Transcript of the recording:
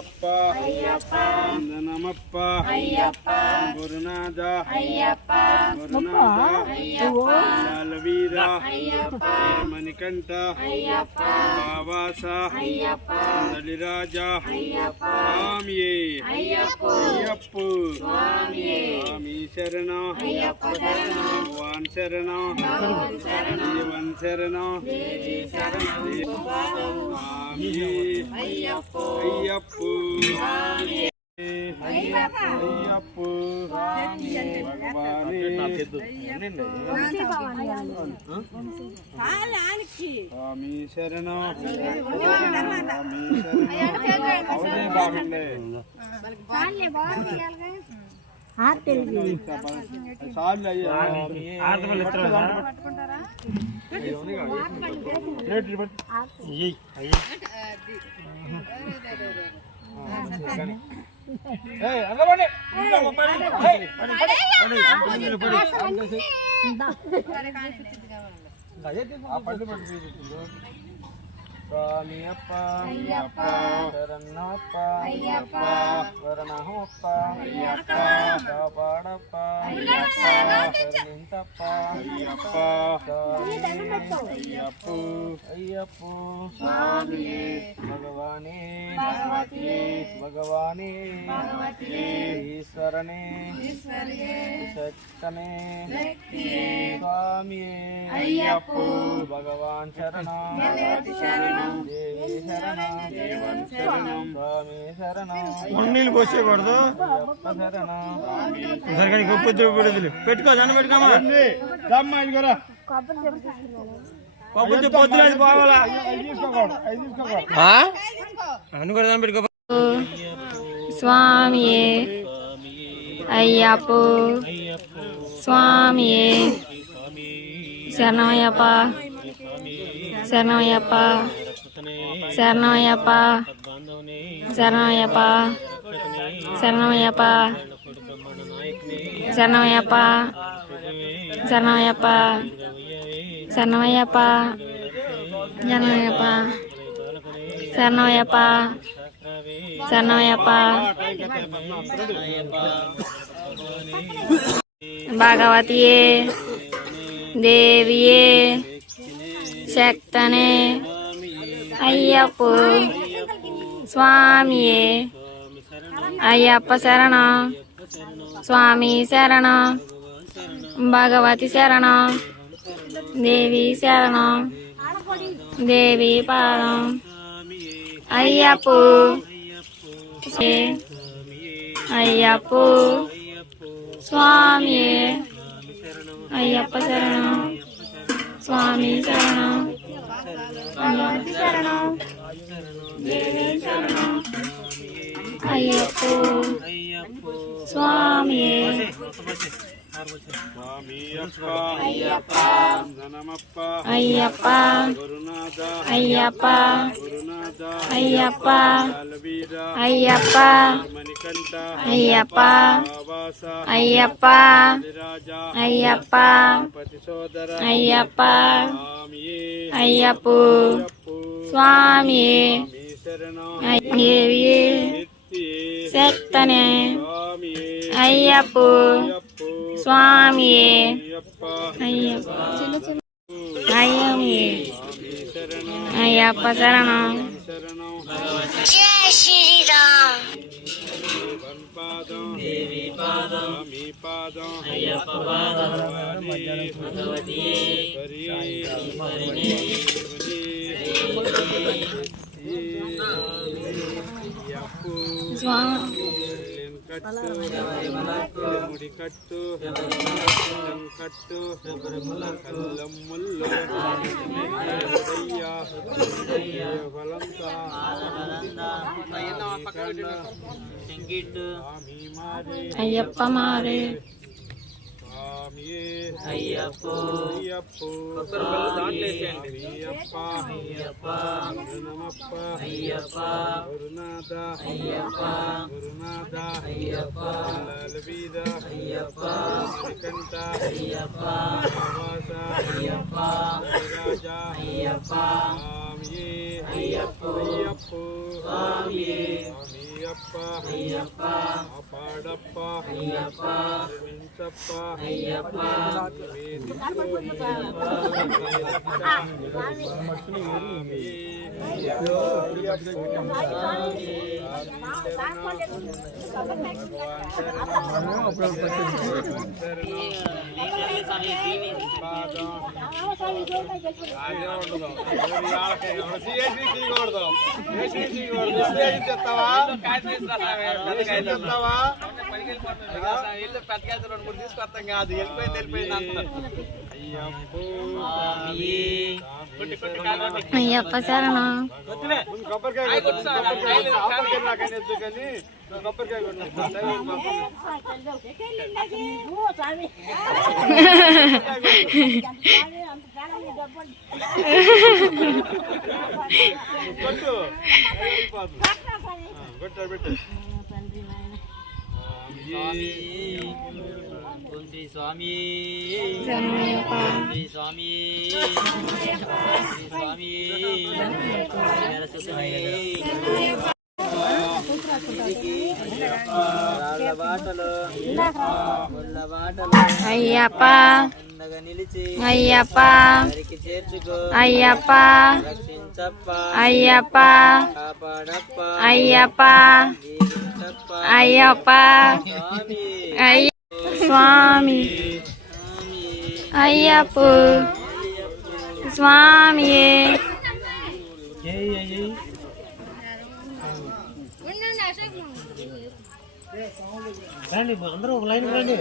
అయ్యప్ప వందనమప్ప అయ్యప్ప గురునాథ అయ్యప్ప లాలవీర అయ్యప్ప మణికంఠ అయ్యప్ప బావాస అయ్యప్ప నలిరాజ అయ్యప్ప స్వామియే అయ్యప్ప స్వామి శరణ అయ్యప్ప భగవాన్ శరణ జీవన్ శరణ స్వామియే అయ్యప్ప స్వామి శరణ స్వామి అప్ప అయ్యప్ప శరణప్ప అయ్యప్ప వరణహప్ప అయ్యప్ప కాపాడప్ప అయ్యప్ప శరణింతప్ప అయ్యప్ప అయ్యప్ప అయ్యప్ప స్వామి భగవానే భగవానే ఈశ్వరనే శక్తనే స్వామి అయ్యప్ప భగవాన్ శరణం నీళ్ళు పోసేకూడదు సరిగా కొబ్బరి పెట్టుకో దండ పెట్టుకోమా కొబ్బరి పొద్దున అది పోవాలా అను కూడా దండ పెట్టుకో స్వామియే అయ్యప్ప స్వామియే శరణమయ్యప్ప శరణమయ్యప్ప శరణమయ్యప్ప శరణమయ్యప్ప శరణమయ్యప్ప శరణమయ్యప్ప శరణమయ్యప్ప శరణమయ్యప్ప శరణమయ్యప్ప శరణమయ్యప్ప శరణమయ్యప్ప భగవతియే దేవియే శక్తనే అయ్యప్ప స్వామియే అయ్యప్ప శరణ స్వామి శరణ భగవతి శరణ దేవి శరణ దేవి పాదం అయ్యప్ప అయ్యప్ప స్వామియే అయ్యప్ప శరణ స్వామి శరణ శరణం దేవి శరణం అయ్యప్ప స్వామి అయ్యప్ప అయ్యప్ప అయ్యప్ప అయ్యప్ప అయ్యప్ప అయ్యప్ప అయ్యప్ప అయ్యప్ప అయ్యప్ప అయ్యప్ప స్వామి దేవియే శక్తనే అయ్యప్ప స్వామియే అయ్యప్ప అయ్యమ్మే అయ్యప్ప శరణం జై శ్రీరామ్ దేవి పాదం మీ పాదం అయ్యప్ప పాదం భగవతియే స్వామి ముడి కట్టు కట్టు కల్లం ముల్లు అయ్యప్ప మారే అయ్యప్ప అయ్యప్ప అయ్యప్ప గురునాథ అయ్యప్ప గురునాథ అయ్యప్ప లాలవీర అయ్యప్ప మణికంఠ అయ్యప్ప బావాస అయ్యప్ప రాజ అయ్యప్ప స్వామియే అయ్యప్ప అయ్యప్ప స్వామియే అయ్యప్ప అయ్యప్ప అపాడప్ప అయ్యప్ప కరుణించప్ప అయ్యప్ప తీసుకొస్తాం కాదు వెళ్ళిపోయింది అయ్యప్ప శరణం. కొబ్బరికాయ కొబ్బరికాయ కొట్టు పెట్టు శ్రీ స్వామి శ్రీ స్వామి శ్రీ స్వామి అయ్యప్ప నిలిచి అయ్యప్ప చేర్చుకో అయ్యప్ప రక్షించప్ప అయ్యప్ప కాపాడప్ప అయ్యప్ప అయ్యప్ప స్వామి అయ్యప్ప స్వామి. అందరూ ఒక లైన్ రండి.